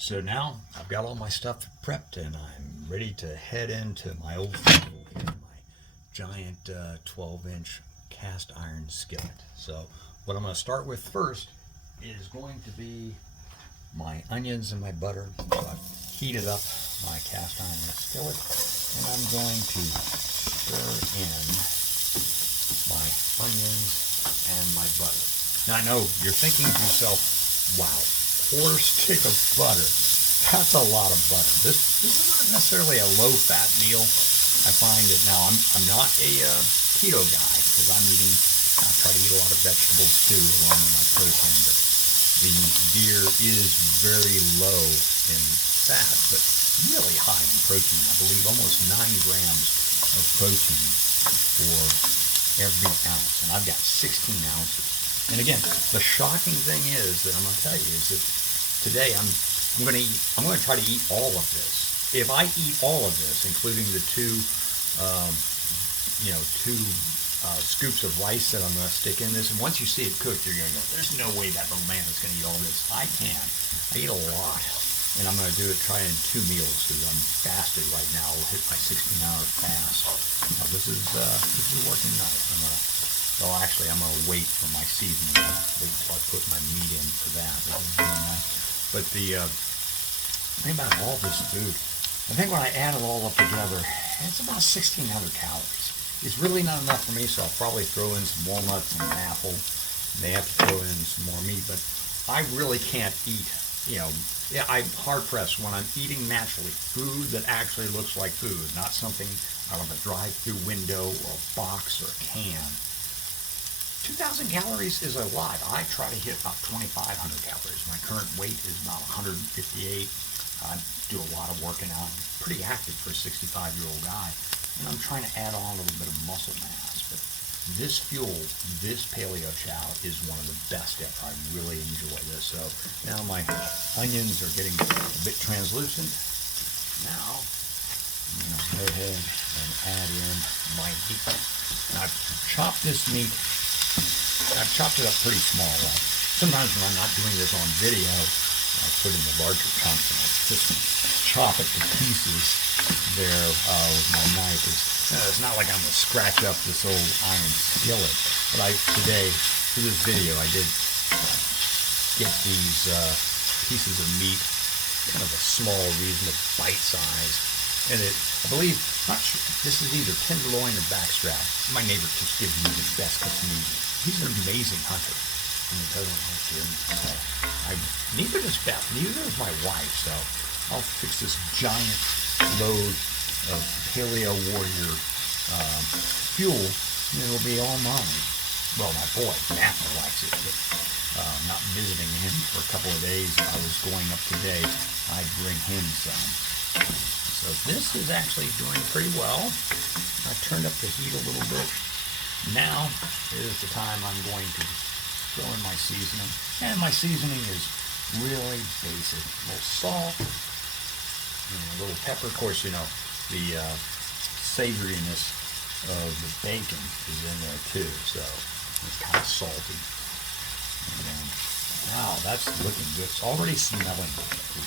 So now I've got all my stuff prepped and I'm ready to head into my old fuel here, my giant 12-inch cast iron skillet. So what I'm going to start with first is going to be my onions and my butter. So I've heated up my cast iron skillet and I'm going to stir in my onions and my butter. Now I know you're thinking to yourself, wow, 4 stick of butter. That's a lot of butter. This is not necessarily a low-fat meal. I find it now. I'm not a keto guy because I try to eat a lot of vegetables too, along with my protein. But the deer is very low in fat, but really high in protein. I believe almost 9 grams of protein for every ounce, and I've got 16 ounces. And again, the shocking thing is that I'm going to tell you is that today I'm going to try to eat all of this. If I eat all of this, including the two scoops of rice that I'm going to stick in this, and once you see it cooked, you're going to go, "There's no way that little man is going to eat all this." I can. I eat a lot, and I'm going to try in 2 meals because I'm fasted right now. I'll hit my 16-hour fast. This is working nice. I'm going to wait for my seasoning. Wait until I put my meat in for that. This is really nice. But the thing about all this food, I think when I add it all up together, it's about 1,600 calories. It's really not enough for me, so I'll probably throw in some walnuts and an apple. May have to throw in some more meat, but I really can't eat, I'm hard-pressed when I'm eating naturally food that actually looks like food, not something out of a drive-through window or a box or a can. 2,000 calories is a lot. I try to hit about 2,500 calories. My current weight is about 158. I do a lot of working out. I'm pretty active for a 65-year-old guy. And I'm trying to add on a little bit of muscle mass. But this fuel, this Paleo Chow, is one of the best ever. I really enjoy this. So now my onions are getting a bit translucent. Now I'm going to go ahead and add in my meat. And I've chopped this meat. I've chopped it up pretty small. Sometimes when I'm not doing this on video, I put in the larger chunks and I just chop it to pieces there with my knife. It's not like I'm going to scratch up this old iron skillet. But today, for this video, I did get these pieces of meat, kind of a small, reasonable bite size. And I believe, not sure, this is either tenderloin or backstrap. My neighbor just gives me the best cut meat. He's an amazing hunter, and he doesn't like to. So neither does Beth, neither is my wife. So I'll fix this giant load of Paleo Warrior fuel, and it'll be all mine. Well, my boy Matthew likes it, but not visiting him for a couple of days. If I was going up today, I'd bring him some. So this is actually doing pretty well. I turned up the heat a little bit. Now is the time I'm going to throw in my seasoning. And my seasoning is really basic. A little salt, a little pepper. Of course, the savoriness of the bacon is in there too. So it's kind of salty. And then, wow, that's looking good. It's already smelling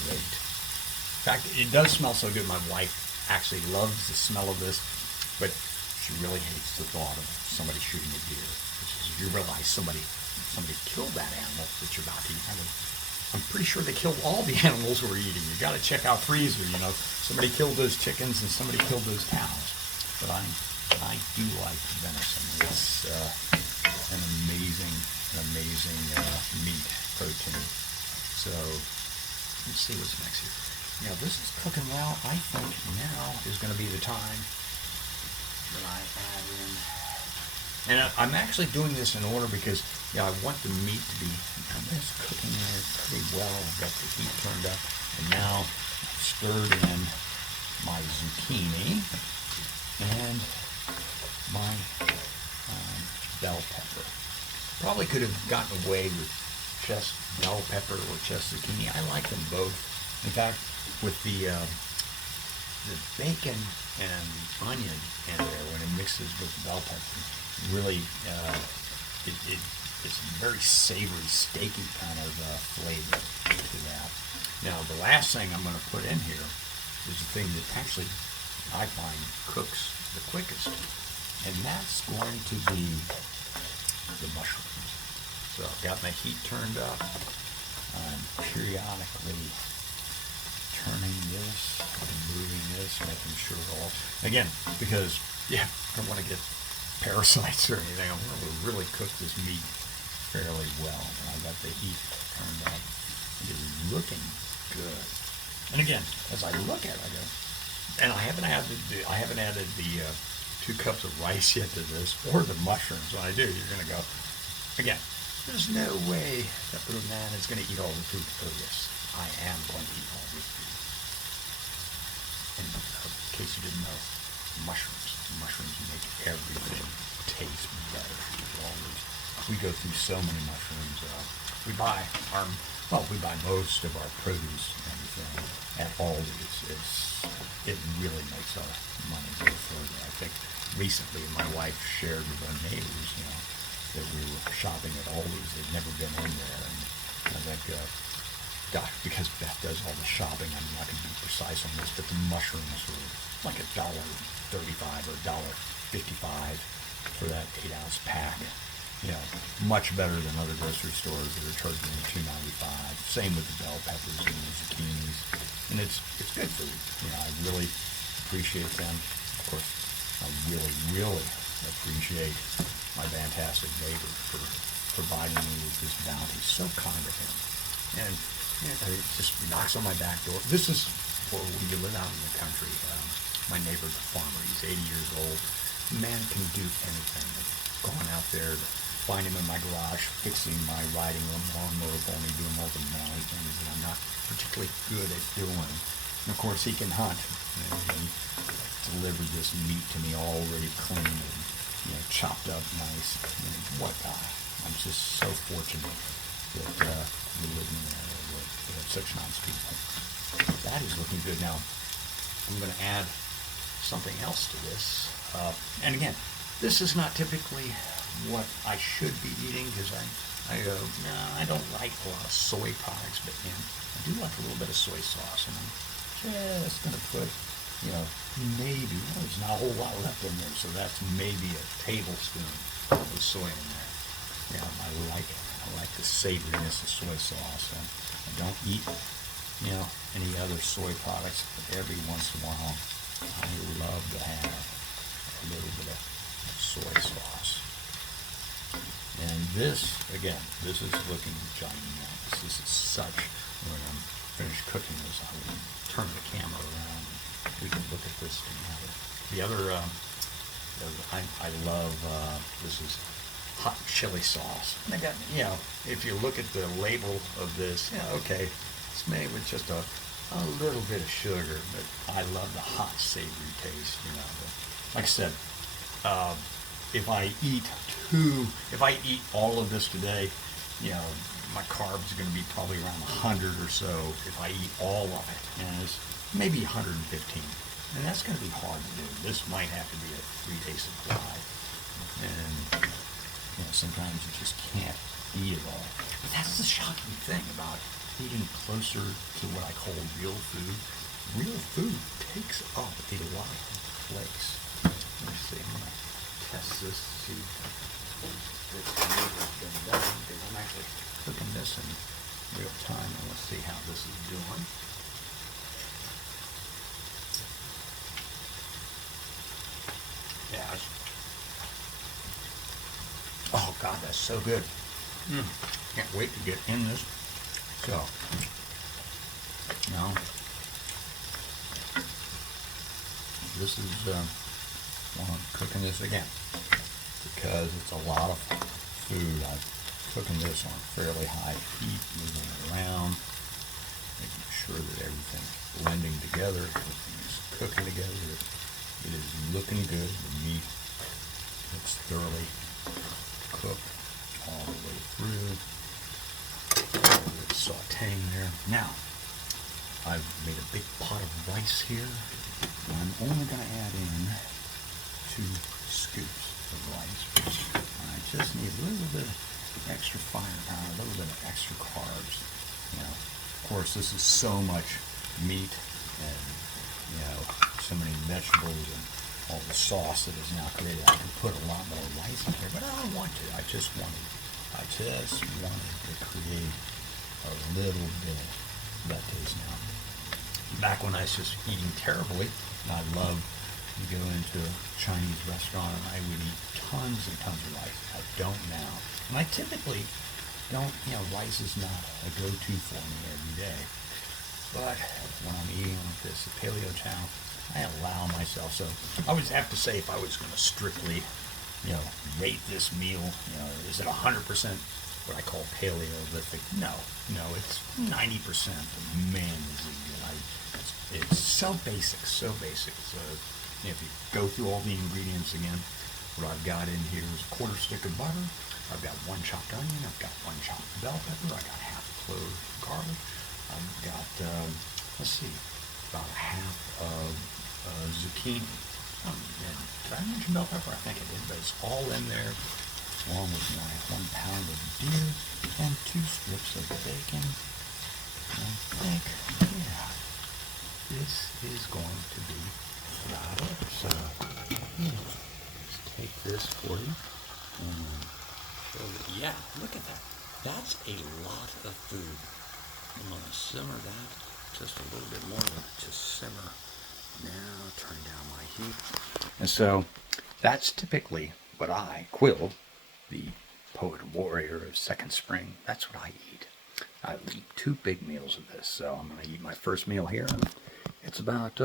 great. In fact, it does smell so good. My wife actually loves the smell of this, but she really hates the thought of somebody shooting a deer. You realize somebody killed that animal that you're about to eat. I'm pretty sure they killed all the animals we're eating. You got to check out freezer. Somebody killed those chickens and somebody killed those cows. But I do like venison. It's an amazing meat protein. So let's see what's next here. Now this is cooking well. I think now is going to be the time that I add in. And I'm actually doing this in order because I want the meat to be it's cooking there pretty well. I've got the heat turned up, and now I've stirred in my zucchini and my bell pepper. Probably could have gotten away with just bell pepper or just zucchini. I like them both. In fact, with the bacon and onion in there, when it mixes with bell pepper, really it's a very savory, steaky kind of flavor to that. Now, the last thing I'm going to put in here is the thing that actually I find cooks the quickest, and that's going to be the mushrooms. So I've got my heat turned up. I'm periodically turning this and moving this, making sure it all, again, because, yeah, I don't want to get parasites or anything. I want to really cook this meat fairly well. And I've got the heat turned up. It is looking good. And again, as I look at it, I go, and I haven't added the 2 cups of rice yet to this, or the mushrooms. When I do, you're going to go, again, there's no way that little man is going to eat all the food. Oh yes, I am going to eat all this food. And in case you didn't know, mushrooms make everything taste better. We go through so many mushrooms. We buy most of our produce and everything at Aldi's. It really makes our money go further. I think recently my wife shared with our neighbors, that we were shopping at Aldi's. They'd never been in there, and I was like, gosh, because Beth does all the shopping, I'm not going to be precise on this, but the mushrooms were like $1.35 or $1.55 for that 8-ounce pack. Much better than other grocery stores that are charging you $2.95. Same with the bell peppers and the zucchinis, and it's good food. I really appreciate them. Of course, I really appreciate my fantastic neighbor for providing me with this bounty. So kind of him, and he just knocks on my back door. This is for when you live out in the country. My neighbor's a farmer. He's 80 years old. The man can do anything. I've gone out there to find him in my garage, fixing my riding lawnmower for me, doing all the manly things that I'm not particularly good at doing. And of course, he can hunt. And he delivered this meat to me already clean and chopped up nice. What guy! I'm just so fortunate that we live in an area where we have such nice people. That is looking good. Now, I'm going to add something else to this. And again, this is not typically what I should be eating, because I don't like a lot of soy products, but I do like a little bit of soy sauce, and I'm just going to put, maybe, there's not a whole lot left in there, so that's maybe a tablespoon of soy in there. I like it. I like the savoriness of soy sauce, and I don't eat, any other soy products, but every once in a while, I love to have a little bit of soy sauce. And this, again, this is looking ginormous. This is such, when I'm finished cooking this, I will turn the camera around and we can look at this together. The other, I love, this is hot chili sauce. And I got, if you look at the label of this, okay, it's made with just a little bit of sugar, but I love the hot, savory taste, But like I said, if I eat all of this today, my carbs are going to be probably around 100 or so if I eat all of it, and it's maybe 115. And that's going to be hard to do. This might have to be a 3-day supply, and sometimes you just can't eat it all. But that's the shocking thing about eating closer to what I call real food. Real food takes up a lot of place. Let me see. I'm going to test this to see if this has been done, because I'm actually cooking this in real time, and let's see how this is doing. Yeah. Oh God, that's so good. Can't wait to get in this. So, this is while I'm cooking this again, because it's a lot of food. I'm cooking this on fairly high heat, moving it around, making sure that everything's blending together, everything's cooking together. It is looking good. The meat looks thoroughly cooked all the way through. It's sauteing there. Now, I've made a big pot of rice here, and I'm only going to add in 2 scoops. of rice, which I just need a little bit of extra firepower, a little bit of extra carbs. Of course, this is so much meat and, so many vegetables and all the sauce that is now created. I can put a lot more rice in here, but I don't want to. I just wanted to create a little bit of that taste now. Back when I was just eating terribly, I loved to go into a Chinese restaurant and I would eat tons and tons of rice. I don't now. And I typically don't, rice is not a go-to for me every day. But when I'm eating like this, the Paleo Chow, I allow myself. So I would have to say, if I was going to strictly, rate this meal, is it 100% what I call paleolithic? No, it's 90%. Man, is it good. It's so basic, so basic. So if you go through all the ingredients again, what I've got in here is a quarter stick of butter. I've got one chopped onion. I've got one chopped bell pepper. I got half a clove of garlic. I've got, about a half of zucchini. And did I mention bell pepper? I think I did, but it's all in there, along with my 1 pound of beer and 2 strips of bacon. And I think, this is going to be about it. So, let's take this for you. Yeah, look at that. That's a lot of food. I'm going to simmer that just a little bit more. Let it just simmer. Now turn down my heat. And so that's typically what Quill, the poet warrior of Second Spring, that's what I eat. I eat 2 big meals of this. So I'm going to eat my first meal here. And it's about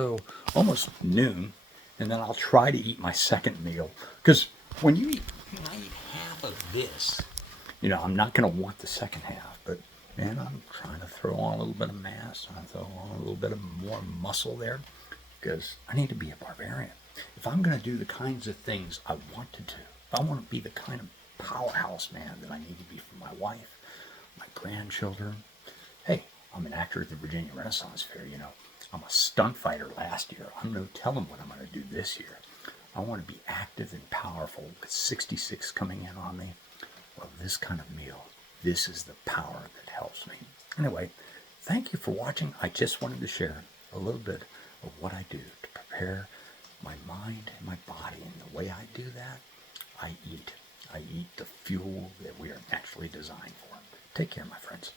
almost noon. And then I'll try to eat my second meal. Because when I eat half of this, I'm not going to want the second half. But man, I'm trying to throw on a little bit of mass. I'm throw on a little bit of more muscle there. Because I need to be a barbarian. If I'm going to do the kinds of things I want to do, if I want to be the kind of powerhouse man that I need to be for my wife, my grandchildren. Hey, I'm an actor at the Virginia Renaissance Fair, I'm a stunt fighter last year. I'm going to tell them what I'm going to do this year. I want to be active and powerful with 66 coming in on me. Well, this kind of meal, this is the power that helps me. Anyway, thank you for watching. I just wanted to share a little bit of what I do to prepare my mind and my body. And the way I do that, I eat. I eat the fuel that we are naturally designed for. Take care, my friends.